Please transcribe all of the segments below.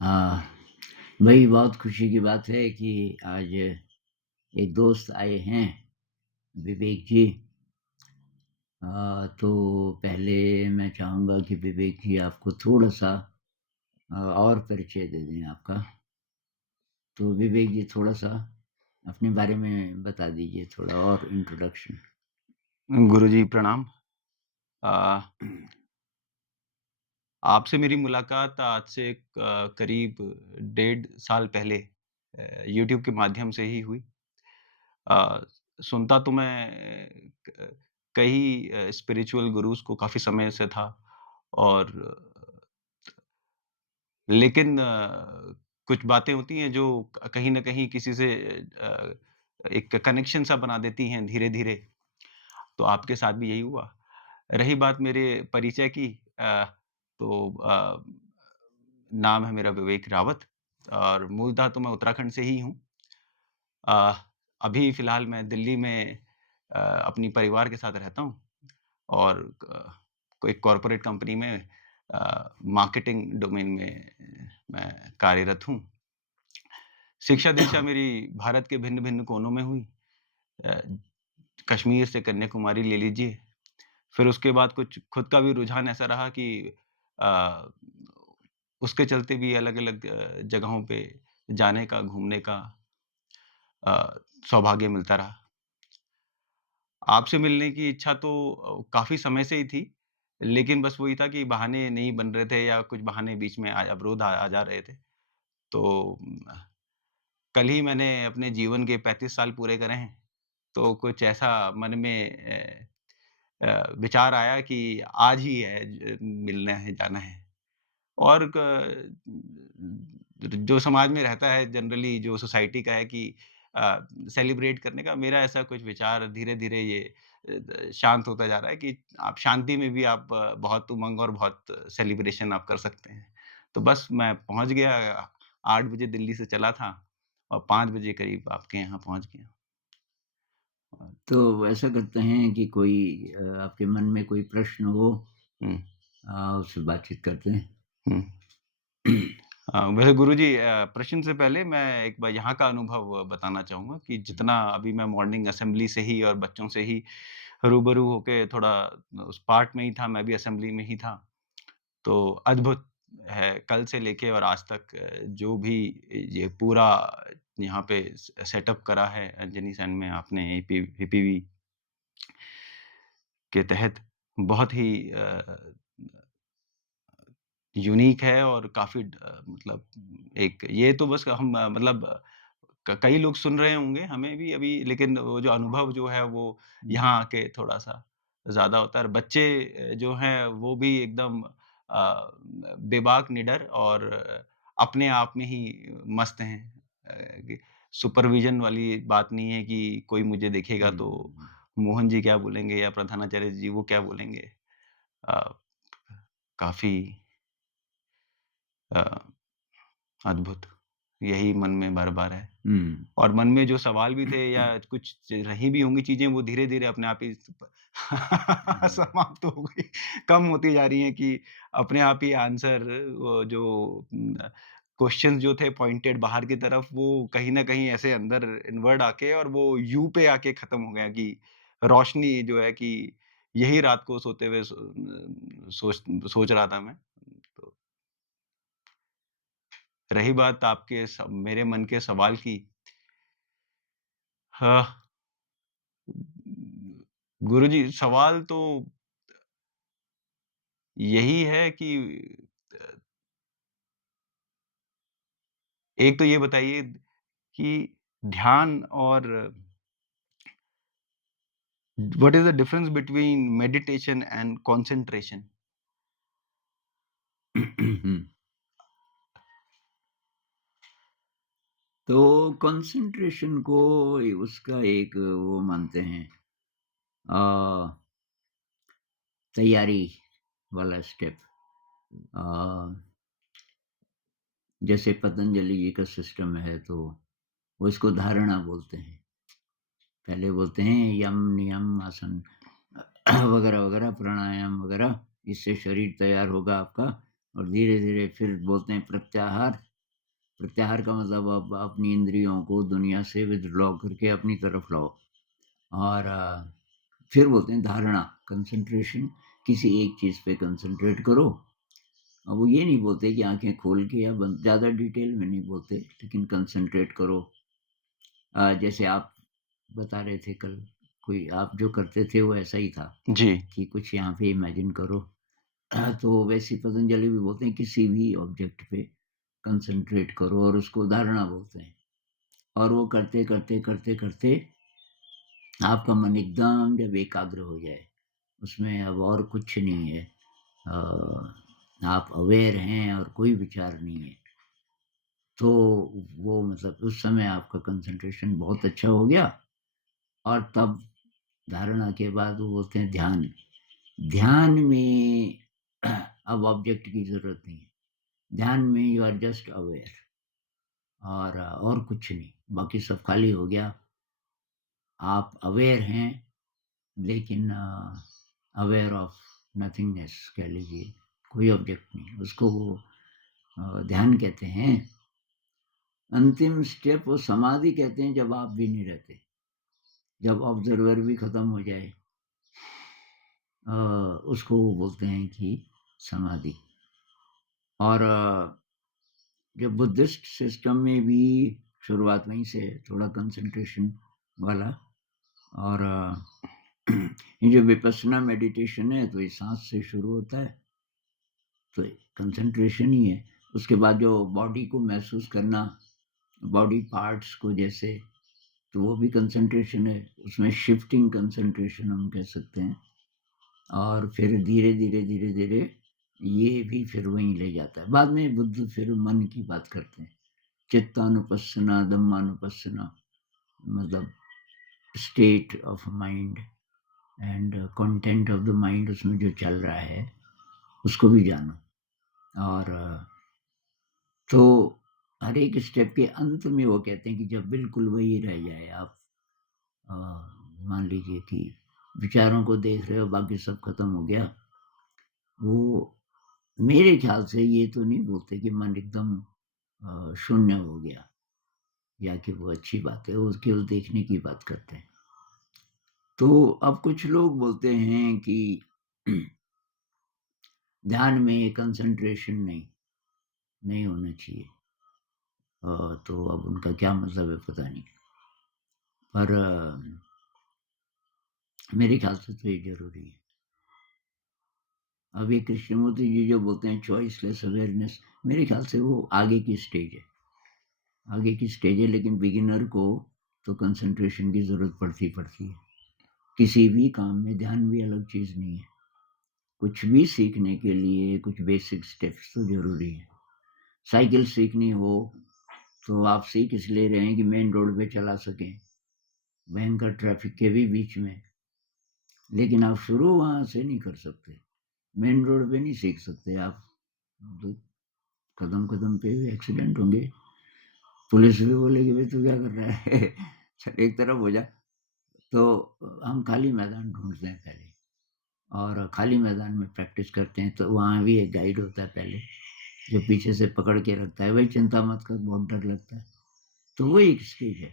हाँ, भाई बहुत खुशी की बात है कि आज एक दोस्त आए हैं, विवेक जी। तो पहले मैं चाहूँगा कि विवेक जी आपको थोड़ा-सा और परिचय दे दें आपका। तो विवेक जी थोड़ा-सा अपने बारे में बता दीजिए थोड़ा और इंट्रोडक्शन। गुरुजी प्रणाम। अ, आपसे मेरी मुलाकात आज से करीब 1.5 साल पहले यूट्यूब के माध्यम से ही हुई। अ, सुनता तो मैं कई स्पिरिचुअल गुरुज़ को काफ़ी समय से था और लेकिन कुछ बातें होती हैं जो कहीं न कहीं किसी से अ, एक कनेक्शन सा बना देती हैं धीरे-धीरे, तो आपके साथ भी यही हुआ। रही बात मेरे परिचय की तो नाम है मेरा विवेक रावत और मूलतः तो मैं उत्तराखंड से ही हूँ। अ, अभी फ़िलहाल मैं दिल्ली में अपनी परिवार के साथ रहता हूँ और कोई कॉर्पोरेट कंपनी में मार्केटिंग डोमेन में मैं कार्यरत हूँ। शिक्षा-दीक्षा मेरी भारत के भिन्न-भिन्न कोनों में हुई। अ, कश्मीर से कन्याकुमारी ले लीजिए। फिर उसके बाद कुछ खुद का भी रुझान ऐसा रहा कि अ, उसके चलते भी अलग-अलग जगहों पे जाने का, घूमने का अ, सौभाग्य मिलता रहा। आपसे मिलने की इच्छा तो काफ़ी समय से ही थी, लेकिन बस वही था कि बहाने नहीं बन रहे थे या कुछ बहाने बीच में अवरोध आ जा रहे थे। तो कल ही मैंने अपने जीवन के 35 साल पूरे करे हैं, तो कुछ ऐसा मन में विचार आया कि आज ही है मिलना है, जाना है। और जो समाज में रहता है जनरली जो सोसाइटी का है कि सेलिब्रेट करने का, मेरा ऐसा कुछ विचार धीरे-धीरे ये शांत होता जा रहा है कि आप शांति में भी आप बहुत उमंग और बहुत सेलिब्रेशन आप कर सकते हैं। तो बस मैं पहुँच गया 8 बजे दिल्ली से चला था और 5 बजे करीब आपके यहाँ पहुँच गया। और तो ऐसा करते हैं कि कोई आपके मन में कोई प्रश्न हो, हुँ, उससे बातचीत करते हैं। हुँ। वैसे गुरुजी प्रश्न से पहले मैं एक बार यहाँ का अनुभव बताना चाहूँगा कि जितना अभी मैं मॉर्निंग असेंबली से ही और बच्चों से ही रूबरू होके थोड़ा उस पार्ट में ही था, मैं भी असेंबली में ही था। तो अद्भुत है कल से लेके और आज तक जो भी ये पूरा यहाँ पे सेटअप करा है अंजनी सेन में आपने एपीवी के तहत बहुत ही यूनिक है और काफ़ी मतलब एक ये तो बस हम मतलब कई लोग सुन रहे होंगे हमें भी अभी लेकिन वो जो अनुभव जो है वो हुँ। यहाँ आके थोड़ा-सा ज़्यादा होता है और बच्चे जो हैं वो भी एकदम बेबाक निडर और अपने आप में ही मस्त हैं। कि सुपरविज़न वाली बात नहीं है कि कोई मुझे देखेगा हुँ, तो हुँ, हुँ। मोहन जी क्या बोलेंगे या प्रधानाचार्य जी वो क्या बोलेंगे। अ, काफ़ी अ, अद्भुत। यही मन में बार-बार है। हुँ। और मन में जो सवाल भी थे या कुछ रही भी होंगी चीज़ें वो धीरे-धीरे अपने आप ही हुँ। समाप्त हो गई, कम होती जा रही हैं कि अपने आप ही आंसर वो जो क्वेश्चन्स जो थे पॉइंटेड बाहर की तरफ वो कहीं न कहीं ऐसे अंदर इनवर्ड आके और वो यू पे आके ख़त्म हो गया कि रोशनी जो है कि यही रात को सोते हुए सोच रहा था मैं। तो रही बात आपके मेरे मन के सवाल की, हाँ, गुरुजी सवाल तो यही है कि एक तो ये बताइए कि ध्यान और what is the difference between meditation and concentration? तो कंसंट्रेशन को उसका एक वो मानते हैं अ, तैयारी वाला स्टेप। अ, जैसे पतंजलि जी का सिस्टम है तो वो इसको धारणा बोलते हैं। पहले बोलते हैं यम, नियम, आसन वगैरह-वगैरह प्राणायाम वगैरह, इससे शरीर तैयार होगा आपका और धीरे-धीरे फिर बोलते हैं प्रत्याहार प्रत्याहार का मतलब अब अपनी इंद्रियों को दुनिया से विथड्रॉ करके अपनी तरफ लाओ और फिर बोलते हैं धारणा, कंसंट्रेशन, किसी एक चीज़ पे कंसंट्रेट करो। अब वो ये नहीं बोलते कि आँखें खोल के या बंद, ज़्यादा डिटेल में नहीं बोलते, लेकिन कंसंट्रेट करो। जैसे आप बता रहे थे कल, कोई आप जो करते थे वो ऐसा ही था जी। कि कुछ यहाँ पे इमेजिन करो। तो वैसे ही पतंजलि भी बोलते हैं किसी भी ऑब्जेक्ट पे कंसंट्रेट करो और उसको धारणा बोलते हैं। और वो करते, करते, करते, करते आपका मन एकदम जब एकाग्र हो जाए, उसमें अब और कुछ नहीं है, आप अवेयर हैं और कोई विचार नहीं है, तो वो मतलब उस समय आपका कंसंट्रेशन बहुत अच्छा हो गया और तब धारणा के बाद वो बोलते हैं ध्यान। ध्यान में अब ऑब्जेक्ट की ज़रूरत नहीं है। ध्यान में यू आर जस्ट अवेयर और कुछ नहीं, बाकी सब खाली हो गया। आप अवेयर हैं लेकिन अवेयर ऑफ नथिंगनेस कह लीजिए, कोई ऑब्जेक्ट नहीं, उसको वो ध्यान कहते हैं। अंतिम स्टेप वो समाधि कहते हैं जब आप भी नहीं रहते, जब ऑब्जर्वर भी खत्म हो जाए, उसको वो बोलते हैं कि समाधि। और जो बुद्धिस्ट सिस्टम में भी शुरुआत वहीं से है, थोड़ा कंसंट्रेशन वाला। और ये जो विपश्यना मेडिटेशन है तो ये सांस से शुरू होता है, तो कंसंट्रेशन ही है। उसके बाद जो बॉडी को महसूस करना, बॉडी पार्ट्स को जैसे, तो वो भी कंसंट्रेशन है, उसमें शिफ्टिंग कंसंट्रेशन हम कह सकते हैं। और फिर धीरे धीरे धीरे धीरे ये भी फिर वहीं ले जाता है। बाद में बुद्ध फिर मन की बात करते हैं, चित्तानुपස්සना, धम्मानुपස්සना, मतलब state of mind and content of the mind, उसमें जो चल रहा है उसको भी जानो। और तो हर एक स्टेप के अंत में वो कहते हैं कि जब बिल्कुल वही रह जाए, आप अ, मान लीजिए कि विचारों को देख रहे हो, बाकी सब खत्म हो गया, वो मेरे ख्याल से ये तो नहीं बोलते कि मन एकदम शून्य हो गया या कि वो अच्छी बात है, वो केवल देखने की बात करते हैं। तो अब कुछ लोग बोलते हैं कि ध्यान में कंसंट्रेशन नहीं होना चाहिए। तो अब उनका क्या मतलब है पता नहीं, पर मेरे ख्याल से तो ये ज़रूरी है। अब ये कृष्णमूर्ति जी जो बोलते हैं चॉइसलेस अवेयरनेस, मेरे ख्याल से वो आगे की स्टेज है, आगे की स्टेज है, लेकिन बिगिनर को तो कंसंट्रेशन की ज़रूरत पड़ती है। किसी भी काम में ध्यान भी अलग चीज़ नहीं है। कुछ भी सीखने के लिए कुछ बेसिक स्टेप्स तो ज़रूरी है। साइकिल सीखनी हो तो आप सीख इसलिए रहे हैं कि मेन रोड पे चला सकें, भयंकर ट्रैफिक के भी बीच में, लेकिन आप शुरू वहाँ से नहीं कर सकते, मेन रोड पे नहीं सीख सकते आप। तो कदम-कदम पे एक्सीडेंट होंगे, पुलिस भी बोलेगी भाई तू क्या कर रहा है? चल एक तरफ हो जा। तो हम खाली मैदान ढूँढते हैं पहले और खाली मैदान में प्रैक्टिस करते हैं, तो वहाँ भी एक गाइड होता है पहले, जो पीछे से पकड़ के रखता है, भाई चिंता मत कर, बहुत डर लगता है। तो वो एक स्टेज है।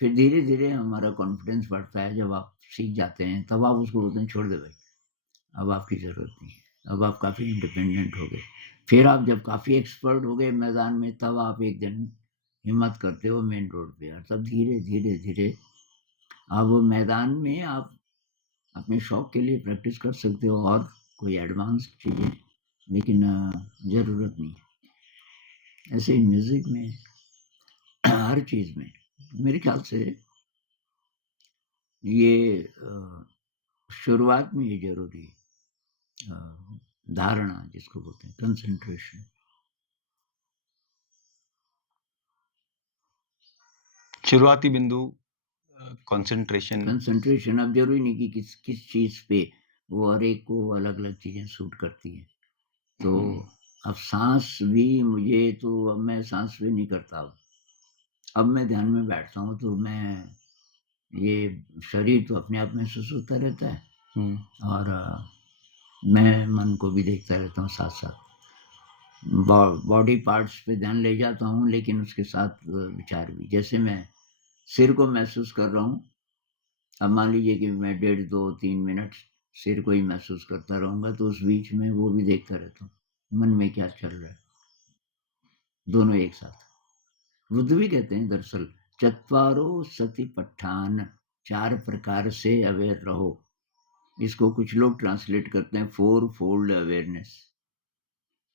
फिर धीरे-धीरे हमारा कॉन्फिडेंस बढ़ता है, जब आप सीख जाते हैं, तब आप उसको बोलते हैं छोड़ दे भाई, अब आपकी ज़रूरत नहीं है, अब आप काफ़ी इंडिपेंडेंट हो गए। फिर आप जब काफ़ी एक्सपर्ट हो गए मैदान में, तब आप एक दिन हिम्मत करते हो मेन रोड पे, और तब धीरे-धीरे अब मैदान में आप अपने शौक के लिए प्रैक्टिस कर सकते हो और कोई एडवांस चीज़ें, लेकिन ज़रूरत नहीं है। ऐसे ही म्यूज़िक में हर चीज़ में मेरे ख्याल से ये शुरुआत में ये ज़रूरी है, धारणा जिसको बोलते हैं कंसंट्रेशन। शुरुआती बिंदु कंसंट्रेशन। कंसंट्रेशन अब ज़रूरी नहीं कि किस किस चीज़ पे, वो हर एक को अलग-अलग चीज़ें सूट करती हैं। तो अब साँस भी मुझे, तो अब मैं साँस भी नहीं करता अब मैं ध्यान में बैठता हूँ तो मैं, ये शरीर तो अपने आप महसूस होता रहता है और मैं मन को भी देखता रहता हूँ साथ-साथ। बॉडी पार्ट्स पे ध्यान ले जाता हूँ, लेकिन उसके साथ विचार भी। जैसे मैं सिर को महसूस कर रहा हूँ, अब मान लीजिए कि मैं डेढ़ 2, 3 मिनट सिर को ही महसूस करता रहूँगा, तो उस बीच में वो भी देखता रहता हूँ, मन में क्या चल रहा है, दोनों एक साथ। बुद्ध भी कहते हैं दरअसल, चत्वारो सतिपट्ठान, 4 प्रकार से अवेयर रहो। इसको कुछ लोग ट्रांसलेट करते हैं फोर फोल्ड अवेयरनेस।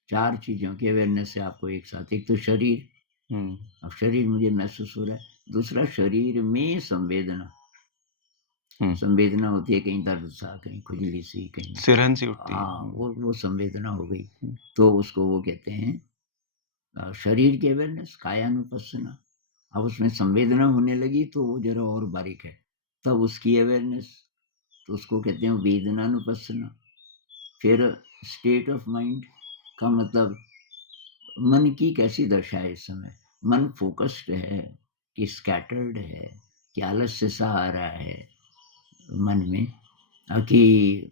4 चीज़ों की अवेयरनेस है आपको एक साथ। एक तो शरीर, हुँ, अब शरीर मुझे महसूस हो रहा है। दूसरा शरीर में संवेदना, हुँ। संवेदना होती है, कहीं दर्द सा, कहीं खुजली सी, कहीं सिरहन सी उठती है। हाँ, वो संवेदना हो गई। हुँ, तो उसको वो कहते हैं शरीर की अवेयरनेस, कायानुपस्सना। अब उसमें संवेदना होने लगी तो वो ज़रा और बारीक है, तब उसकी अवेयरनेस, तो उसको कहते हैं वेदनानुपस्सना। फिर स्टेट ऑफ माइंड का मतलब मन की कैसी दशा है इस समय? मन फ़ोकस्ड है कि स्कैटर्ड है, कि आलस्य सा आ रहा है मन में, कि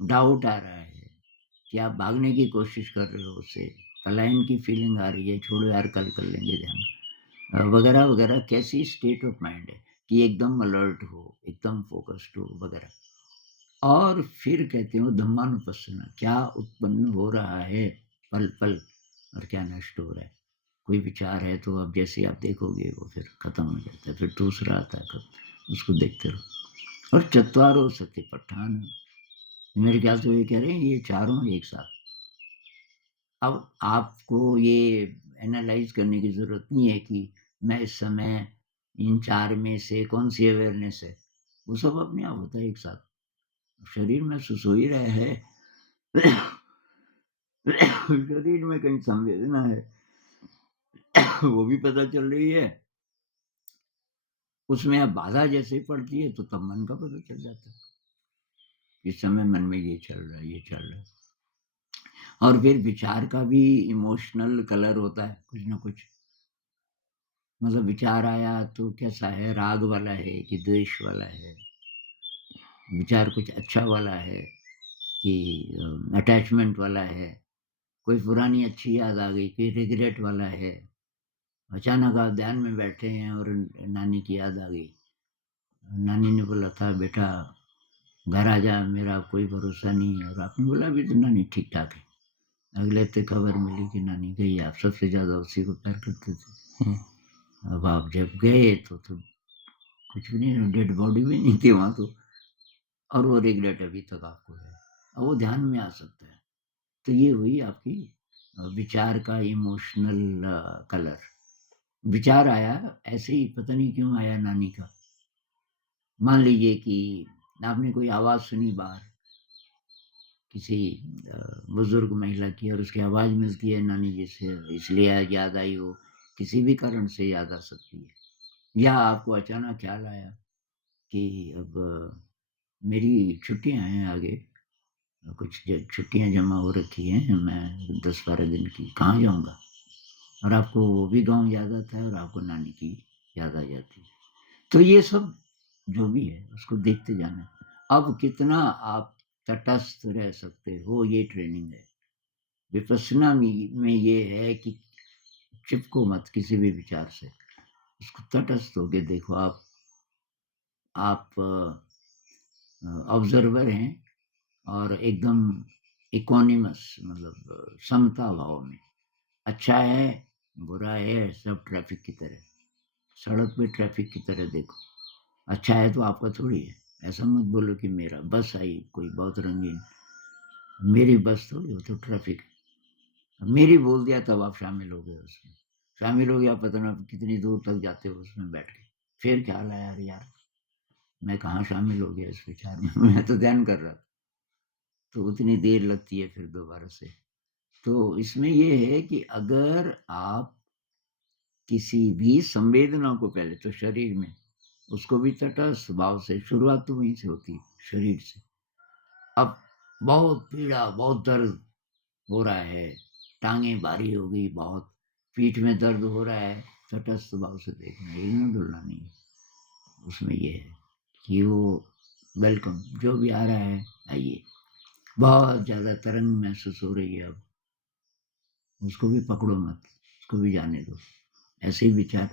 डाउट आ रहा है, कि आप भागने की कोशिश कर रहे हो उससे, पलायन की फीलिंग आ रही है, छोड़ो यार कल कर लेंगे ध्यान, वगैरह-वगैरह। कैसी स्टेट ऑफ माइंड है कि एकदम अलर्ट हो, एकदम फ़ोकस्ड हो वगैरह। और फिर कहते हो धम्मानुपस्सना, क्या उत्पन्न हो रहा है पल-पल और क्या नष्ट हो रहा है। कोई विचार है तो अब जैसे आप देखोगे वो फिर खत्म हो जाता है, फिर दूसरा आता है, उसको देखते रहो। और चत्वारो सतिपट्ठान, मेरे ख्याल से ये कह रहे हैं ये चारों एक साथ। अब आपको ये एनालाइज़ करने की ज़रूरत नहीं है कि मैं इस समय इन 4 में से कौन-सी अवेयरनेस है, वो सब अपने आप होता है एक साथ। शरीर महसूस हो ही रहा है, शरीर में कहीं संवेदना है, वो भी पता चल रही है। उसमें अब बाधा जैसे ही पड़ती है तो तब मन का पता चल जाता है, इस समय मन में ये चल रहा है, ये चल रहा है। और फिर विचार का भी इमोशनल कलर होता है कुछ न कुछ। मतलब विचार आया तो कैसा है, राग वाला है कि द्वेष वाला है? विचार कुछ अच्छा वाला है कि अटैचमेंट वाला है? कोई पुरानी अच्छी याद आ गई, कोई रिग्रेट वाला है? अचानक आप ध्यान में बैठे हैं और नानी की याद आ गई। नानी ने बोला था, "बेटा घर आ जा, मेरा कोई भरोसा नहीं है।" और आपने बोला, "अभी तो नानी ठीक-ठाक है।" अगले हफ्ते खबर मिली कि नानी गई, आप सबसे ज़्यादा उसी को प्यार करते थे। हुँ, अब आप जब गए तो कुछ भी नहीं, डेड बॉडी भी नहीं थी वहाँ तो, और वो रिग्रेट अभी तक आपको है। और वो ध्यान में आ सकता है। तो ये हुई आपकी विचार का इमोशनल कलर। विचार आया, ऐसे ही पता नहीं क्यों आया नानी का। मान लीजिए कि आपने कोई आवाज़ सुनी बाहर, किसी अ, बुज़ुर्ग महिला की, और उसकी आवाज़ मिलती है नानी जी से, इसलिए आज याद आई हो, किसी भी कारण से याद आ सकती है। या आपको अचानक ख़्याल आया कि अब मेरी छुट्टियाँ हैं आगे, कुछ ज छुट्टियाँ जमा हो रखी हैं, मैं 10-12 दिन की, कहाँ जाऊँगा? और आपको वो भी गाँव याद आता है और आपको नानी की याद आ जाती है। तो ये सब जो भी है उसको देखते जाना है। अब कितना आप तटस्थ रह सकते हो, ये ट्रेनिंग है। विपश्यना में ये है कि चिपको मत किसी भी विचार से। उसको तटस्थ होके देखो आप। आप ऑब्ज़र्वर हैं और एकदम इक्वानिमस, मतलब समता भाव में। अच्छा है, बुरा है, सब ट्रैफ़िक की तरह। सड़क पे ट्रैफ़िक की तरह देखो। अच्छा है तो आपका थोड़ी है। ऐसा मत बोलो कि मेरा, बस आई कोई बहुत रंगीन, मेरी बस थोड़ी, वो तो ट्रैफ़िक है। मेरी बोल दिया तब आप शामिल हो गए उसमें। शामिल हो गए, आप पता ना कितनी दूर तक जाते हो उसमें बैठ के। फिर ख्याल आया, अरे यार! मैं कहाँ शामिल हो गया इस विचार में, मैं तो ध्यान कर रहा था। तो उतनी देर लगती है फिर दोबारा से। तो इसमें ये है कि अगर आप किसी भी संवेदना को, पहले तो शरीर में, उसको भी तटस्थ भाव से, शुरुआत तो वहीं से होती है, शरीर से। अब बहुत पीड़ा, बहुत दर्द हो रहा है, टाँगें भारी हो गई बहुत, पीठ में दर्द हो रहा है, तटस्थ भाव से देखना, हिलना-डुलना नहीं है। उसमें ये है कि वो वेलकम, जो भी आ रहा है, आइए। बहुत ज़्यादा तरंग महसूस हो रही है अब, उसको भी पकड़ो मत, उसको भी जाने दो, ऐसे ही विचार।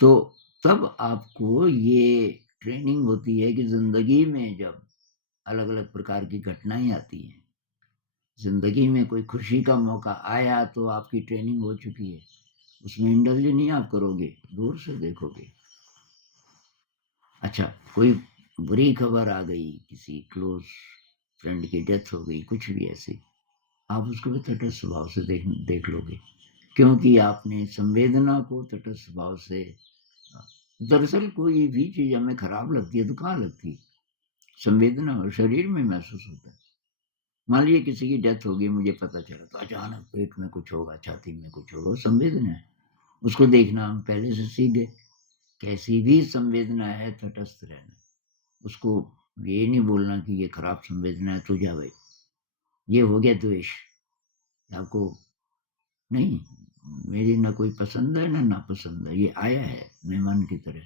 तो तब आपको ये ट्रेनिंग होती है कि ज़िंदगी में जब अलग-अलग प्रकार की घटनाएँ आती हैं, ज़िंदगी में कोई खुशी का मौका आया तो आपकी ट्रेनिंग हो चुकी है, उसमें इंडल्ज नहीं आप करोगे, दूर से देखोगे। अच्छा, कोई बुरी खबर आ गई, किसी क्लोज़ फ्रेंड की डेथ हो गई, कुछ भी ऐसे, आप उसको भी तटस्थ भाव से देख लोगे, क्योंकि आपने संवेदना को तटस्थ भाव से अ, दरअसल कोई भी चीज़ हमें खराब लगती है तो कहाँ लगती है? संवेदना और शरीर में महसूस होता है। मान लीजिए किसी की डेथ हो गई, मुझे पता चला तो अचानक पेट में कुछ होगा, छाती में कुछ होगा, वो संवेदना है। उसको देखना हम पहले से सीख गए। कैसी भी संवेदना है तटस्थ रहना। उसको ये नहीं बोलना कि ये खराब संवेदना है तू जा भई। ये हो गया द्वेष। आपको नहीं, मेरी ना कोई पसंद है ना नापसंद है, ये आया है मेहमान की तरह।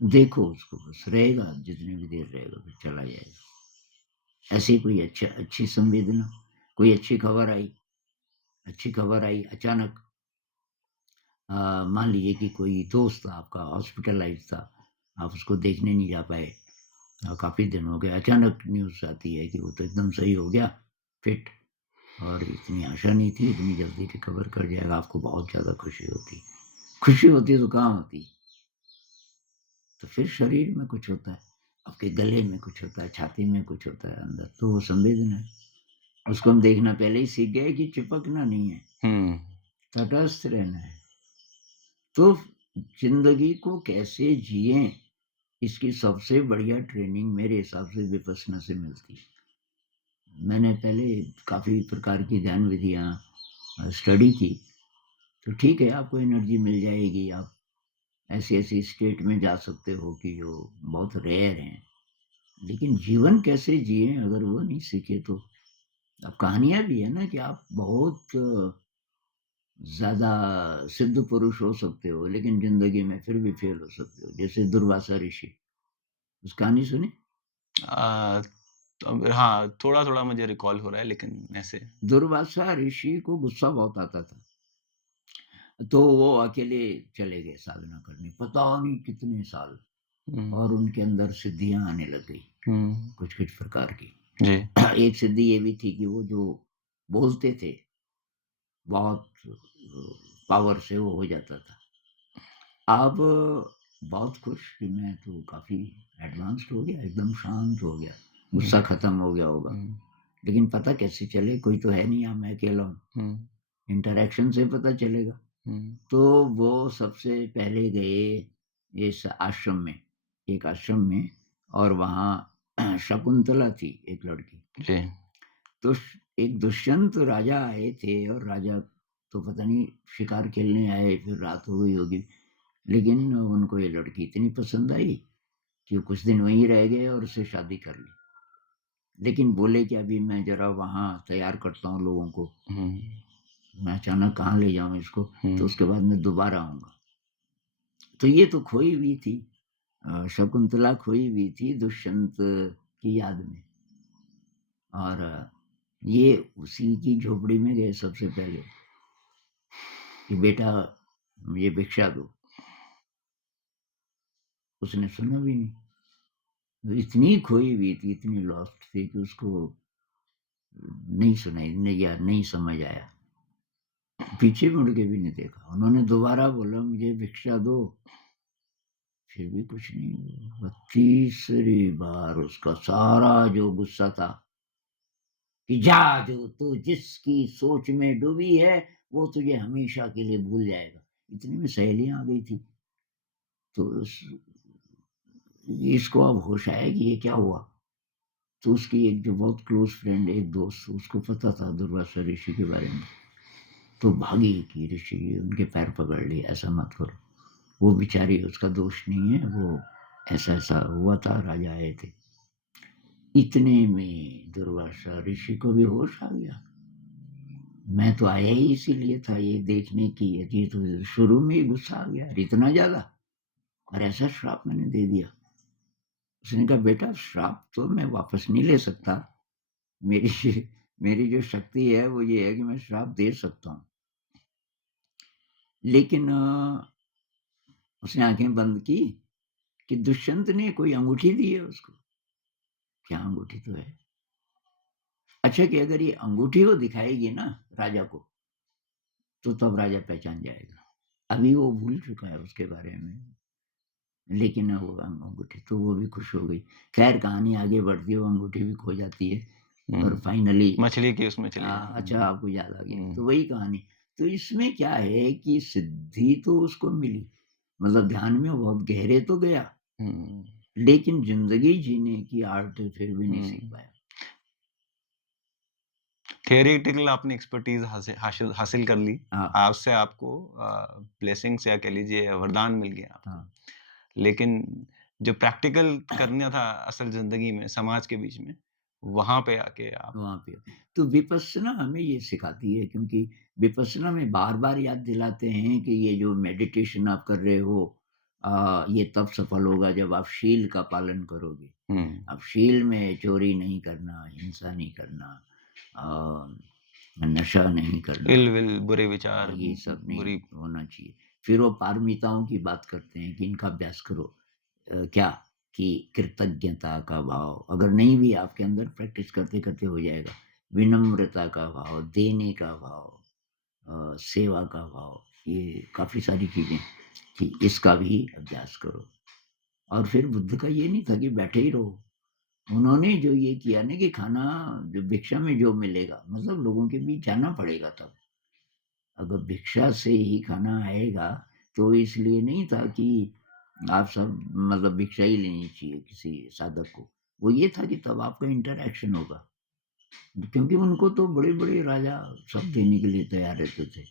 देखो उसको बस, रहेगा जितनी भी देर रहेगा फिर चला जाएगा। ऐसी कोई अच्छी संवेदना, कोई अच्छी खबर आई अचानक, मान लीजिए कि कोई दोस्त आपका हॉस्पिटलाइज़ था, आप उसको देखने नहीं जा पाए, काफ़ी दिन हो गए, अचानक न्यूज़ आती है कि वो तो एकदम सही हो गया, फिट, और इतनी आशा नहीं थी, इतनी जल्दी रिकवर कर जाएगा, आपको बहुत ज़्यादा खुशी होती। खुशी होती तो कहाँ होती? तो फिर शरीर में कुछ होता है, आपके गले में कुछ होता है, छाती में कुछ होता है अंदर, तो वो संवेदना है। उसको हम देखना पहले ही सीख गए कि चिपकना नहीं है, हुँ। तटस्थ रहना है। तो ज़िंदगी को कैसे जिएँ, इसकी सबसे बढ़िया ट्रेनिंग मेरे हिसाब से विपश्यना से मिलती है। मैंने पहले काफ़ी प्रकार की ध्यान विधियाँ स्टडी की, तो ठीक है आपको एनर्जी मिल जाएगी, आप ऐसी-ऐसी स्टेट में जा सकते हो कि जो बहुत रेयर हैं। लेकिन जीवन कैसे जिएँ अगर वो नहीं सीखे तो? अब कहानियाँ भी है ना कि आप बहुत ज़्यादा सिद्ध पुरुष हो सकते हो, लेकिन ज़िंदगी में फिर भी फ़ेल हो सकते हो। जैसे दुर्वासा ऋषि, उस कहानी सुनी? अ, तो हाँ, थोड़ा-थोड़ा मुझे रिकॉल हो रहा है लेकिन ऐसे दुर्वासा ऋषि को गुस्सा बहुत आता था, तो वो अकेले चले गए साधना करने, पता नहीं कितने साल, हुँ, और उनके अंदर सिद्धियाँ आने लग गई, हुँ। कुछ-कुछ प्रकार की। जी। एक सिद्धि ये भी थी कि वो जो बोलते थे, बहुत पावर से वो हो जाता था। अब बहुत खुश कि मैं तो काफ़ी एडवांस्ड हो गया, एकदम शांत हो गया, हुँ, गुस्सा खत्म हो गया होगा। हुँ, लेकिन पता कैसे चले, कोई तो है नहीं यहाँ, मैं अकेला हूँ, हुँ, इंटरैक्शन से पता चलेगा। हुँ। तो वो सबसे पहले गए इस आश्रम में, एक आश्रम में, और वहाँ शकुंतला थी, एक लड़की। जी। तो एक दुष्यंत राजा आए थे, और राजा तो पता नहीं शिकार खेलने आए, फिर रात हो गई होगी। लेकिन उनको ये लड़की इतनी पसंद आई कि वो कुछ दिन वहीं रह गए और उससे शादी कर ली। लेकिन बोले कि अभी मैं ज़रा वहाँ तैयार करता हूँ लोगों को, हुँ, मैं अचानक कहाँ ले जाऊँ इसको, तो हुँ, उसके बाद मैं दोबारा आऊँगा। तो ये तो खोई हुई थी, शकुंतला खोई हुई थी दुष्यंत की याद में, और ये उसी की झोपड़ी में गए सबसे पहले कि बेटा मुझे भिक्षा दो। उसने सुना भी नहीं। वो इतनी खोई हुई थी, इतनी लॉस्ट थी कि उसको नहीं सुनाई नहीं, या नहीं समझ आया। पीछे मुड़ के भी नहीं देखा। उन्होंने दोबारा बोला मुझे भिक्षा दो, फिर भी कुछ नहीं हुआ। तीसरी बार उसका सारा जो गुस्सा था कि जा, जो तू जिसकी सोच में डूबी है, वो तुझे हमेशा के लिए भूल जाएगा। इतने में सहेलियाँ आ गई थी। तो इसको अब होश आया कि ये क्या हुआ? तो उसकी एक जो बहुत क्लोज़ फ्रेंड, एक दोस्त, उसको पता था दुर्वासा ऋषि के बारे में। तो भागी कि ऋषि उनके पैर पकड़ लिए, ऐसा मत करो। वो बेचारी, उसका दोष नहीं है, वो ऐसा-ऐसा हुआ था, राजा आए थे। इतने में दुर्वासा ऋषि को भी होश आ गया। मैं तो आया ही इसीलिए था ये देखने कि ये तो शुरू में ही गुस्सा आ गया, इतना ज़्यादा, और ऐसा श्राप मैंने दे दिया। उसने कहा बेटा श्राप तो मैं वापस नहीं ले सकता। मेरी मेरी जो शक्ति है वो ये है कि मैं श्राप दे सकता हूँ। लेकिन उसने आँखें बंद की कि दुष्यंत ने कोई अंगूठी दी है उसको। क्या अंगूठी तो है। अच्छा कि अगर ये अंगूठी वो दिखाएगी ना राजा को, तो तब राजा पहचान जाएगा। अभी वो भूल चुका है उसके बारे में, लेकिन वो अंगूठी तो वो भी खुश हो गई। ख़ैर कहानी आगे बढ़ती है, वो अंगूठी भी खो जाती है और हुँ। फाइनली मछली की उसमें चली अच्छा हुँ, आपको याद आ गया। तो हुँ, वही कहानी। तो इसमें क्या है कि सिद्धि तो उसको मिली, मतलब ध्यान में बहुत गहरे तो गया, हुँ, लेकिन ज़िंदगी जीने की आर्ट फिर भी नहीं सीख हुँ। पाया। थियोरेटिकल आपने एक्सपर्टीज़ हासिल हासिल कर ली। हाँ, उससे आपको ब्लेसिंग्स या कह लीजिए वरदान मिल गया आपको। हाँ, लेकिन जो प्रैक्टिकल करना था असल ज़िंदगी में, समाज के बीच में, वहाँ पे आके आप वहाँ पे। तो विपस्सना हमें ये सिखाती है, क्योंकि विपस्सना में बार-बार याद दिलाते हैं कि ये जो मेडिटेशन आप कर रहे हो ये तब सफल होगा जब आप शील का पालन करोगे। हुँ, अब शील में चोरी नहीं करना, हिंसा नहीं करना, नशा नहीं करना, इल-विल, बुरे विचार, ये सब नहीं बुरी होना चाहिए। फिर वो पारमिताओं की बात करते हैं कि इनका अभ्यास करो। क्या? कि कृतज्ञता का भाव अगर नहीं भी आपके अंदर प्रैक्टिस करते-करते हो जाएगा। विनम्रता का भाव, देने का भाव, सेवा का भाव, ये काफ़ी सारी चीज़ें कि इसका भी अभ्यास करो। और फिर बुद्ध का ये नहीं था कि बैठे ही रहो। उन्होंने जो ये किया ना कि खाना जो भिक्षा में जो मिलेगा, मतलब लोगों के बीच जाना पड़ेगा तब। अगर भिक्षा से ही खाना आएगा, तो इसलिए नहीं था कि आप सब मतलब भिक्षा ही लेनी चाहिए किसी साधक को। वो ये था कि तब आपका इंटरैक्शन होगा। क्योंकि उनको तो बड़े-बड़े राजा सब देने के लिए तैयार रहते थे,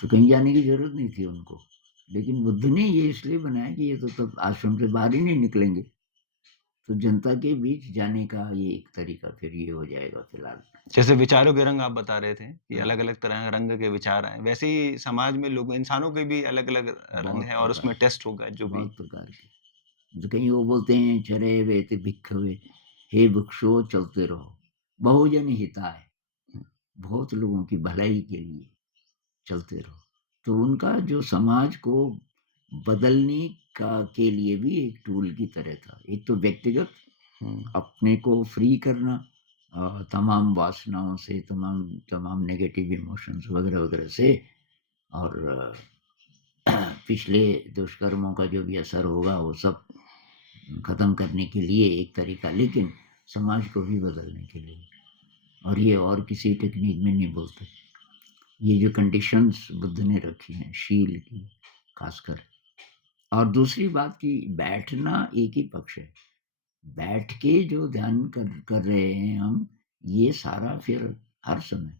तो कहीं जाने की ज़रूरत नहीं थी उनको। लेकिन बुद्ध ने ये इसलिए बनाया कि ये तो तब आश्रम से बाहर ही नहीं निकलेंगे, तो जनता के बीच जाने का ये एक तरीका फिर ये हो जाएगा फिलहाल। जैसे विचारों के रंग आप बता रहे थे कि हाँ, अलग-अलग तरह रंग के विचार आए, वैसे ही समाज में लोग इंसानों के भी अलग-अलग रंग बहुत हैं और प्रकार उसमें टेस्ट होगा जो भी बहुत प्रकार के। जो कहीं वो बोलते हैं चरे वेति भिक्षवे, हे भिक्षुओं चलते रहो, बहुजन हिताय, बहुत लोगों की भलाई के लिए चलते रहो। तो उनका जो समाज को बदलने का के लिए भी एक टूल की तरह था। एक तो व्यक्तिगत हुँ, अपने को फ्री करना तमाम वासनाओं से, तमाम तमाम नेगेटिव इमोशंस वगैरह-वगैरह से और पिछले दुष्कर्मों का जो भी असर होगा वो सब खत्म करने के लिए एक तरीका, लेकिन समाज को भी बदलने के लिए। और ये और किसी टेक्नीक में नहीं बोलते। ये जो कंडीशंस बुद्ध ने रखी हैं शील की खासकर। और दूसरी बात कि बैठना एक ही पक्ष है। बैठ के जो ध्यान कर कर रहे हैं हम, ये सारा फिर हर समय।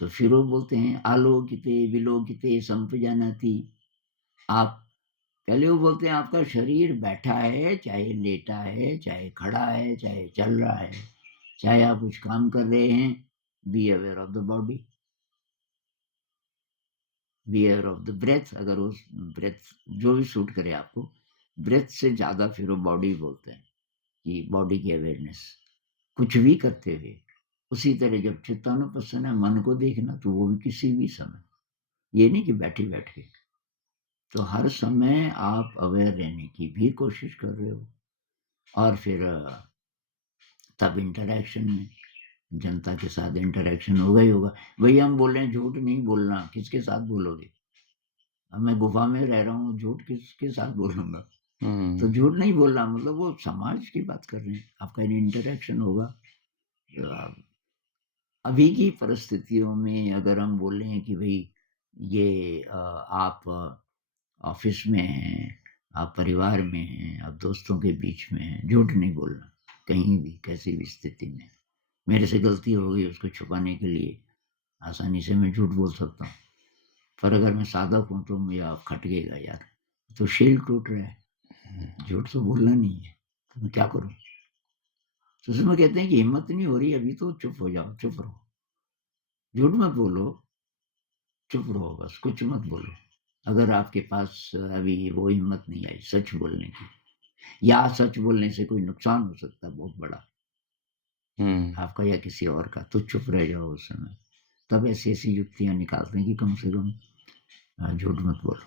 तो फिर वो बोलते हैं आलोकिते विलोकिते संपजानाति। आप पहले वो बोलते हैं आपका शरीर बैठा है, चाहे लेटा है, चाहे खड़ा है, चाहे चल रहा है, चाहे आप कुछ काम कर रहे हैं, be aware of the body, be aware of the breath. अगर उस ब्रेथ जो भी सूट करे आपको, ब्रेथ से ज़्यादा फिर वो बॉडी बोलते हैं कि बॉडी की अवेयरनेस, कुछ भी करते हुए। उसी तरह जब चित्तानुपस्सन है मन को देखना, तो वो भी किसी भी समय, ये नहीं कि बैठे-बैठ के। तो हर समय आप अवेयर रहने की भी कोशिश कर रहे हो और फिर तब इंटरैक्शन में जनता के साथ इंटरैक्शन होगा ही होगा। वही हम बोल रहे हैं झूठ नहीं बोलना, किसके साथ बोलोगे? अब मैं गुफ़ा में रह रहा हूँ, झूठ किसके साथ बोलूँगा? तो हुँ, झूठ नहीं बोलना मतलब वो समाज की बात कर रहे हैं, आपका इंटरैक्शन होगा। अ, अभी की परिस्थितियों में अगर हम बोलें कि भई ये आप ऑफ़िस में हैं, आप परिवार में हैं, आप दोस्तों के बीच में हैं, झूठ नहीं बोलना, कहीं भी, किसी भी स्थिति में। मेरे से गलती हो गई उसको छुपाने के लिए आसानी से मैं झूठ बोल सकता हूँ। पर अगर मैं साधक हूँ तो मेरा खटकेगा यार, तो शील टूट रहा है, झूठ तो बोलना नहीं है, तो मैं क्या करूँ? तो उसमें कहते हैं कि हिम्मत नहीं हो रही अभी तो चुप हो जाओ, चुप रहो, झूठ मत बोलो, चुप रहो बस, कुछ मत बोलो। अगर आपके पास अभी वो हिम्मत नहीं आई सच बोलने की, या सच बोलने से कोई नुकसान हो सकता है बहुत बड़ा, हुँ, आपका या किसी और का, तो चुप रह जाओ उस समय। तब ऐसी-ऐसी युक्तियाँ निकालते हैं कि कम से कम झूठ मत बोलो।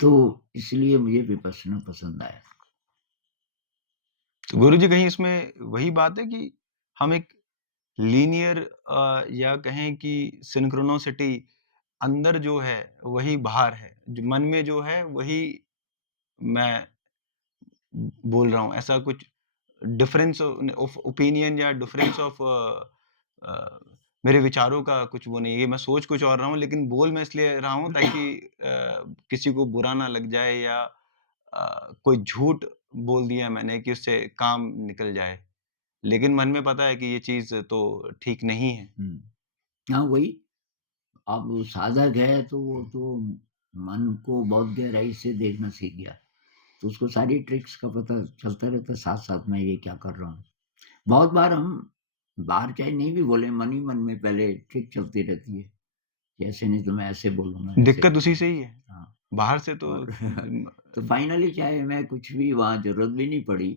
तो इसलिए मुझे विपश्यना पसंद आया। तो गुरुजी कहीं इसमें वही बात है कि हम एक लीनियर या कहें कि सिंक्रोनिसिटी अंदर जो है वही बाहर है। जो मन में जो है वही मैं बोल रहा हूँ। ऐसा कुछ डिफरेंस ऑफ ओपिनियन या डिफरेंस ऑफ मेरे विचारों का कुछ वो नहीं है। मैं सोच कुछ और रहा हूँ लेकिन बोल मैं इसलिए रहा हूँ ताकि किसी को बुरा ना लग जाए या कोई झूठ बोल दिया मैंने कि उससे काम निकल जाए। लेकिन मन में पता है कि ये चीज़ तो ठीक नहीं है। हुँ। हाँ, वही। अब वो साधक है तो वो तो मन को बहुत गहराई से देखना सीख गया। तो उसको सारी ट्रिक्स का पता चलता रहता है साथ-साथ में ये क्या कर रहा हूँ। बहुत बार हम बाहर चाहे नहीं भी बोले, मन ही मन में पहले ट्रिक चलती रहती है, कि ऐसे नहीं तो मैं ऐसे बोलूँगा, ऐसे दिक्कत उसी से ही बोलूँगा। है। हाँ, बाहर से तो और तो फाइनली चाहे मैं कुछ भी वहाँ ज़रूरत भी नहीं पड़ी,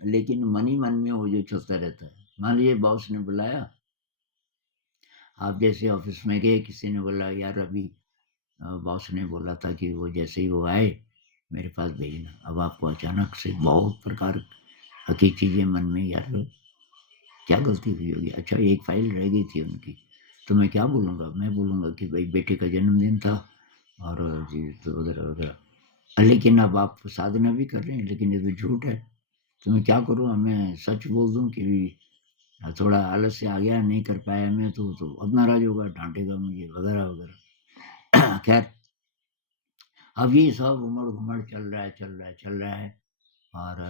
लेकिन मन ही मन में वो जो चलता रहता है। मान लीजिए बॉस ने बुलाया, आप जैसे ऑफ़िस में गए, किसी ने बोला यार अभी बॉस ने बोला था कि वो जैसे ही वो आए, मेरे पास भेजना। अब आपको अचानक से बहुत प्रकार की चीज़ें मन में, यार क्या गलती हुई होगी? अच्छा, एक फ़ाइल रह गई थी उनकी, तो मैं क्या बोलूँगा? मैं बोलूँगा कि भई बेटे का जन्मदिन था और जी तो वगैरह-वगैरह। लेकिन अब आप साधना भी कर रहे हैं, लेकिन ये तो झूठ है, तो मैं क्या करूँ? अब मैं सच बोल दूँ कि थोड़ा आलस से आ गया, नहीं कर पाया मैं तो अब नाराज़ होगा, डाँटेगा मुझे वगैरह-वगैरह। खैर, अब ये सब उमड़-घुमड़ चल रहा है और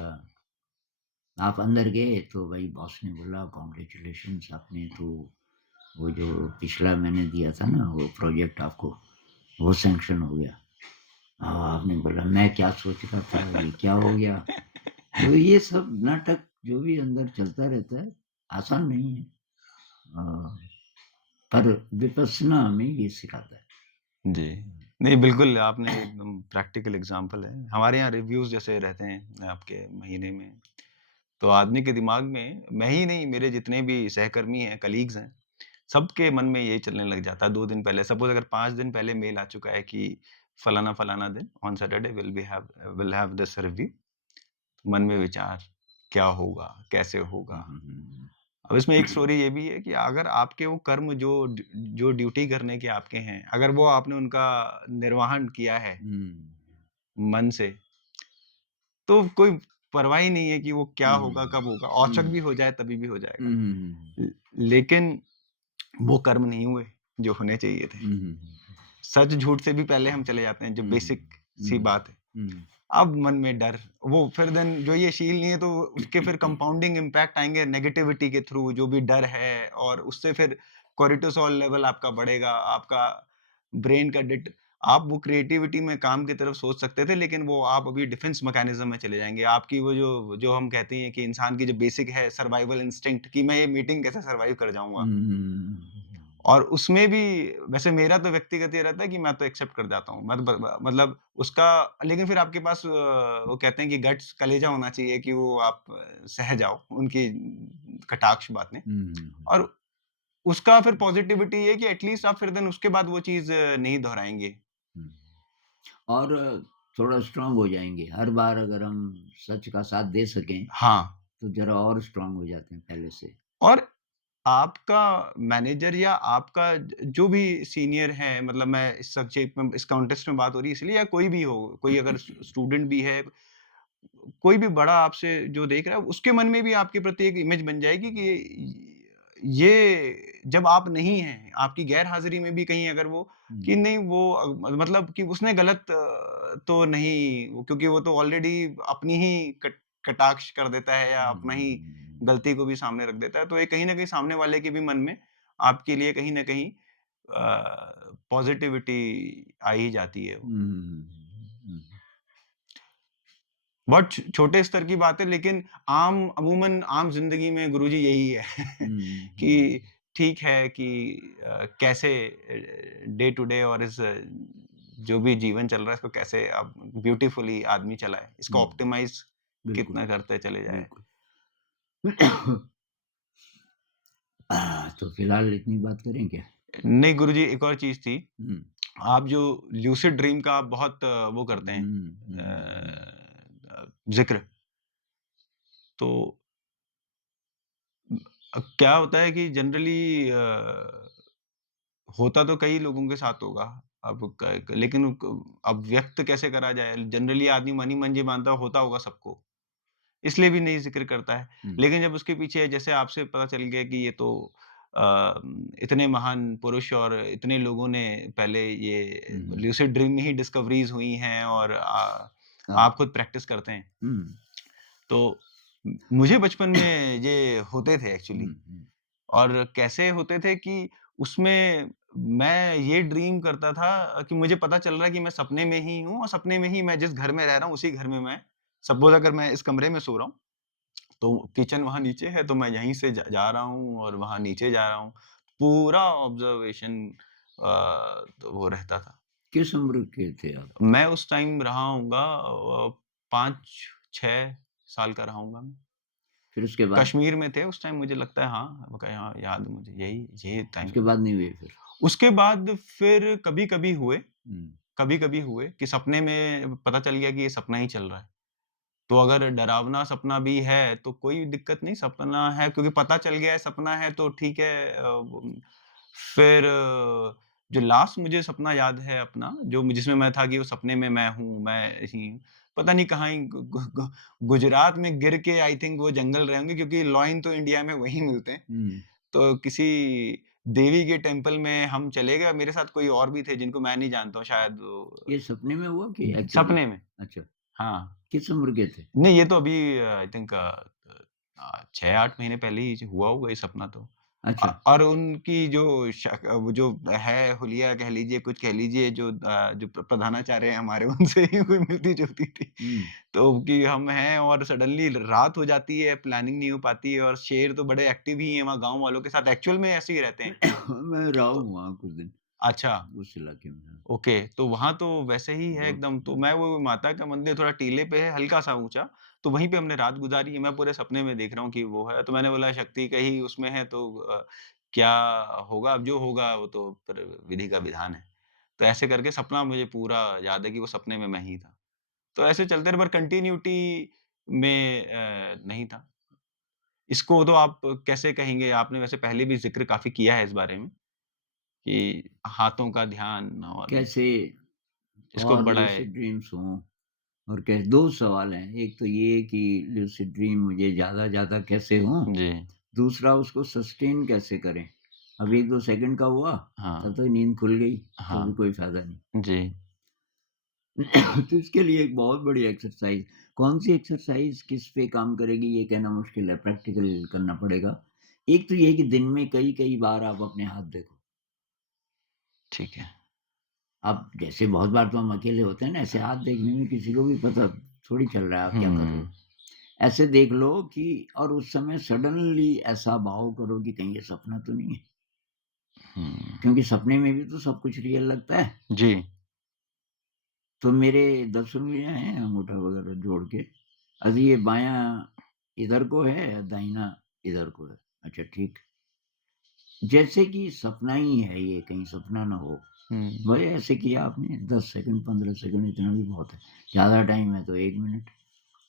आप अंदर गए तो भाई बॉस ने बोला कांग्रेचुलेशंस, आपने तो वो जो पिछला मैंने दिया था ना वो प्रोजेक्ट आपको, वो सैंक्शन हो गया। आपने बोला मैं क्या सोच रहा था, ये क्या हो गया? तो ये सब नाटक जो भी अंदर चलता रहता है, आसान नहीं है। अ, पर विपश्यना हमें ये सिखाता है। जी। नहीं, बिल्कुल आपने एकदम प्रैक्टिकल एग्ज़ाम्पल है। हमारे यहाँ रिव्यूज़ जैसे रहते हैं आपके महीने में, तो आदमी के दिमाग में मैं ही नहीं मेरे जितने भी सहकर्मी हैं, कलीग्स हैं, सबके मन में यही चलने लग जाता है 2 दिन पहले। सपोज़ अगर 5 दिन पहले मेल आ चुका है कि फलाना-फलाना दिन on Saturday will have this review. मन में विचार, क्या होगा? कैसे हुँ, होगा? हुँ, हुँ, अब इसमें एक स्टोरी ये भी है कि अगर आपके वो कर्म जो ड्यूटी करने के आपके हैं, अगर वो आपने उनका निर्वहन किया है हुँ, मन से, तो कोई परवाह ही नहीं है कि वो क्या हुँ, होगा, कब होगा। हुँ, औचक भी हो जाए तभी भी हो हुँ, जाएगा। हुँ, ल लेकिन वो कर्म नहीं हुए जो होने चाहिए थे। हुँ, हुँ, सच झूठ से भी पहले हम चले जाते हैं, जो हुँ, बेसिक सी हुँ, बात है। हुँ, अब मन में डर, वो फिर देन जो ये शील नहीं है तो उसके फिर कंपाउंडिंग इम्पैक्ट आएँगे नेगेटिविटी के थ्रू, जो भी डर है और उससे फिर कोर्टिसोल लेवल आपका बढ़ेगा, आपका ब्रेन का डिट आप वो क्रिएटिविटी में काम की तरफ सोच सकते थे, लेकिन वो आप अभी डिफेंस मैकेनिज़्म में चले जाएँगे। आपकी वो जो जो हम कहते हैं कि इंसान की जो बेसिक है सर्वाइवल इंस्टिंक्ट कि मैं ये मीटिंग कैसे सर्वाइव कर जाऊँगा। हुँ, और उसमें भी वैसे मेरा तो व्यक्तिगत ये रहता है कि मैं तो एक्सेप्ट कर जाता हूँ। मैं तो मतलब उसका लेकिन फिर आपके पास वो कहते हैं कि गट्स कलेजा होना चाहिए कि वो आप सह जाओ उनकी कटाक्ष बातें हुँ, और उसका फिर पॉज़िटिविटी ये है कि एट लीस्ट आप फिर देन उसके बाद वो चीज़ नहीं दोहराएँगे। हुँ। और थोड़ा स्ट्रॉन्ग हो जाएँगे। हर बार अगर हम सच का साथ दे सकें, हाँ, तो ज़रा और स्ट्रॉन्ग हो जाते हैं पहले से। और आपका मैनेजर या आपका जो भी सीनियर है मतलब मैं इस संक्षेप में इस कॉन्टेक्स्ट में बात हो रही है इसलिए या कोई भी हो, कोई अगर स्टूडेंट भी है कोई भी बड़ा आपसे जो देख रहा है, उसके मन में भी आपके प्रति एक इमेज बन जाएगी कि ये जब आप नहीं हैं, आपकी गैर हाज़िरी में भी कहीं अगर वो कि हुँ, नहीं वो मतलब कि उसने गलत तो नहीं क्योंकि वो तो ऑलरेडी अपनी ही कटाक्ष कर देता है या अपना ही हुँ, गलती को भी सामने रख देता है। तो ये कहीं न कहीं सामने वाले के भी मन में आपके लिए कहीं न कहीं पॉज़िटिविटी आ ही जाती है वो। हुँ, हुँ, बहुत छोटे स्तर की बात है लेकिन आम अमूमन आम ज़िंदगी में गुरुजी यही है हुँ, कि हुँ, ठीक है कि कैसे डे टू डे और इस जो भी जीवन चल रहा है इसको कैसे अब ब्यूटीफुली आदमी चलाए। इसको हुँ, ऑप्टिमाइज़ बिल्कुल, कितना करते चले जाए। बिल्कुल। तो फिलहाल इतनी बात करें क्या? नहीं गुरुजी एक और चीज़ थी हुँ, आप जो ल्यूसिड ड्रीम का आप बहुत वो करते हैं हुँ, हुँ, हुँ, ज़िक्र, तो क्या होता है कि जनरली होता तो कई लोगों के साथ होगा। अब क लेकिन अब व्यक्त कैसे करा जाए? जनरली आदमी मन ही मन ये मानता है होता होगा सबको, इसलिए भी नहीं ज़िक्र करता है। हुँ, लेकिन जब उसके पीछे जैसे आपसे पता चल गया कि ये तो इतने महान पुरुष और इतने लोगों ने पहले ये हुँ, हुँ। ल्यूसिड ड्रीम में ही डिस्कवरीज़ हुई हैं और अब आप खुद प्रैक्टिस करते हैं। हुँ, तो मुझे बचपन में ये होते थे हुँ, एक्चुअली। हुँ, और कैसे होते थे कि उसमें मैं ये ड्रीम करता था कि मुझे पता चल रहा है कि मैं सपने में ही हूँ और सपने में ही मैं जिस घर में रह रहा हूँ, उसी घर में मैं सपोज़ अगर मैं इस कमरे में सो रहा हूँ, तो किचन वहाँ नीचे है, तो मैं यहीं से जा रहा हूँ और वहाँ नीचे जा रहा हूँ। पूरा ऑब्ज़र्वेशन तो वो रहता था। किस उम्र के थे आप? मैं उस टाइम रहा होऊँगा 5-6 साल का रहा होऊँगा मैं। फिर उसके बाद? कश्मीर में थे उस टाइम मुझे लगता है हाँ, हाँ, याद है मुझे यही टाइम उसके था। बाद नहीं हुए फिर? उसके बाद फिर कभी-कभी हुए, हुँ, कभी-कभी हुए कि सपने में पता चल गया कि ये सपना ही चल रहा है। तो अगर डरावना सपना भी है तो कोई दिक्कत नहीं, सपना है क्योंकि पता चल गया है सपना है तो ठीक है फिर जो लास्ट मुझे सपना याद है अपना जो जिसमें मैं था कि वो सपने में मैं हूँ, मैं ही पता नहीं कहाँ ही गु गु गु गुजरात में गिर के आई थिंक वो जंगल रहे होंगे क्योंकि लॉइन तो इंडिया में वहीं मिलते हैं। हुँ। तो किसी देवी के टेम्पल में हम चले गए और मेरे साथ कोई और भी थे जिनको मैं नहीं जानता हूँ शायद वो ये सपने में हुआ कि एक्चुअली? सपने में। अच्छा, हाँ। किस उम्र के थे? नहीं ये तो अभी आई थिंक 6-8 महीने पहले ही हुआ होगा ये सपना तो। अच्छा, और उनकी जो वो जो है हुलिया कह लीजिए, कुछ कह लीजिए जो जो प्रधानाचार्य हैं हमारे उनसे ही कोई मिलती-जुलती थी। हुँ। तो कि हम हैं और सडनली रात हो जाती है, प्लानिंग नहीं हो पाती है और शेर तो बड़े एक्टिव ही हैं वहाँ गाँव वालों के साथ एक्चुअल में ऐसे ही रहते हैं। मैं रहा तो हूँ वहाँ कुछ दिन, अच्छा। उस इलाके में। हाँ, ओके, तो वहाँ तो वैसे ही है बहुत एकदम, तो मैं वो माता का मंदिर थोड़ा टीले पे है, हल्का-सा ऊँचा, तो वहीं पे हमने रात गुज़ारी है। मैं पूरे सपने में देख रहा हूँ कि वो है, तो मैंने बोला शक्ति का ही उसमें है तो क्या होगा अब जो होगा वो तो फिर विधि का विधान है। तो ऐसे करके सपना मुझे पूरा याद है कि वो सपने में मैं ही था। तो ऐसे चलते रहे पर कंटिन्यूटी में नहीं था। इसको तो आप कैसे कहेंगे? आपने वैसे पहले भी ज़िक्र काफ़ी किया है इस बारे में कि हाथों का ध्यान और कैसे इसको और बढ़ाए। लूसिड ड्रीम्स हों और कैसे 2 सवाल हैं। एक तो ये कि लूसिड ड्रीम मुझे ज़्यादा कैसे हों? जी। दूसरा उसको सस्टेन कैसे करें? अब 1-2 सेकंड का हुआ, हाँ, तब तक नींद खुल गई, तो भी हाँ, कोई फ़ायदा नहीं। जी। तो इसके लिए एक बहुत बड़ी एक्सरसाइज़ कौन-सी एक्सरसाइज़ किस पे काम करेगी ये कहना मुश्किल है, प्रैक्टिकल करना पड़ेगा। एक तो ये है कि दिन में कई-कई बार आप अपने हाथ देखो। ठीक है। अब जैसे बहुत बार तो हम अकेले होते हैं ना, ऐसे हाथ देखने में किसी को भी पता थोड़ी चल रहा है आप क्या कर रहे हुँ, हो। ऐसे देख लो कि और उस समय सडनली ऐसा भाव करो कि कहीं ये सपना तो नहीं है। हुँ। क्योंकि सपने में भी तो सब कुछ रियल लगता है। जी, तो मेरे 10 उँगलियाँ हैं अंगूठा वगैरह जोड़ के। अभी ये बायाँ इधर को है, दाहिना इधर को है। अच्छा ठीक। जैसे कि सपना ही है ये, कहीं सपना ना हो। हुँ, वही ऐसे किया आपने 10 सेकंड, 15 सेकंड इतना भी बहुत है। ज़्यादा टाइम है तो 1 मिनट।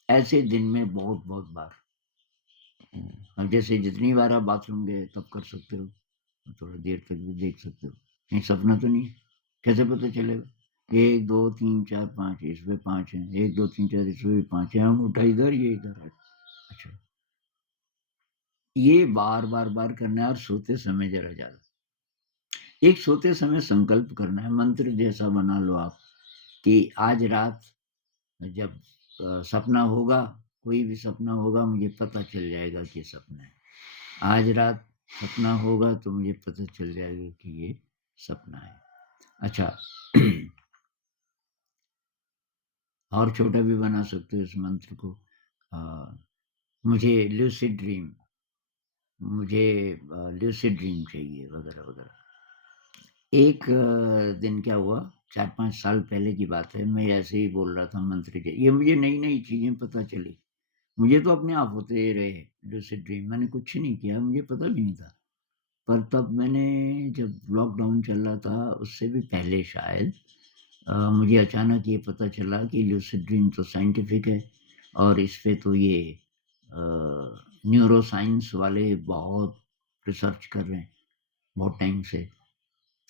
ऐसे दिन में बहुत-बहुत बार। हुँ, अब जैसे जितनी बार आप बाथरूम गए तब कर सकते हो। थोड़ी देर तक भी देख सकते हो। कहीं सपना तो नहीं है? कैसे पता चलेगा? 1, 2, 3, 4, 5 इसमें 5 हैं। 1, 2, 3, 4 इसमें भी 5 हैं। अंगूठा इधर, ये इधर है। अच्छा, ये बार-बार करना है और सोते समय ज़रा ज़्यादा। एक सोते समय संकल्प करना है, मंत्र जैसा बना लो आप कि आज रात जब सपना होगा, कोई भी सपना होगा मुझे पता चल जाएगा कि ये सपना है। आज रात सपना होगा तो मुझे पता चल जाएगा कि ये सपना है। अच्छा और छोटा भी बना सकते हो इस मंत्र को। अ, मुझे लूसिड ड्रीम मुझे लूसिड ड्रीम चाहिए वगैरह। एक दिन क्या हुआ 4-5 साल पहले की बात है, मैं ऐसे ही बोल रहा था मंत्र के ये मुझे नई-नई चीज़ें पता चली। मुझे तो अपने आप होते रहे लूसिड ड्रीम मैंने कुछ नहीं किया, मुझे पता भी नहीं था। पर तब मैंने जब लॉकडाउन चल रहा था उससे भी पहले शायद मुझे अचानक ये पता चला कि लूसिड ड्रीम तो साइंटिफिक है और इस पे तो ये अ, न्यूरो साइंस वाले बहुत रिसर्च कर रहे हैं, बहुत टाइम से।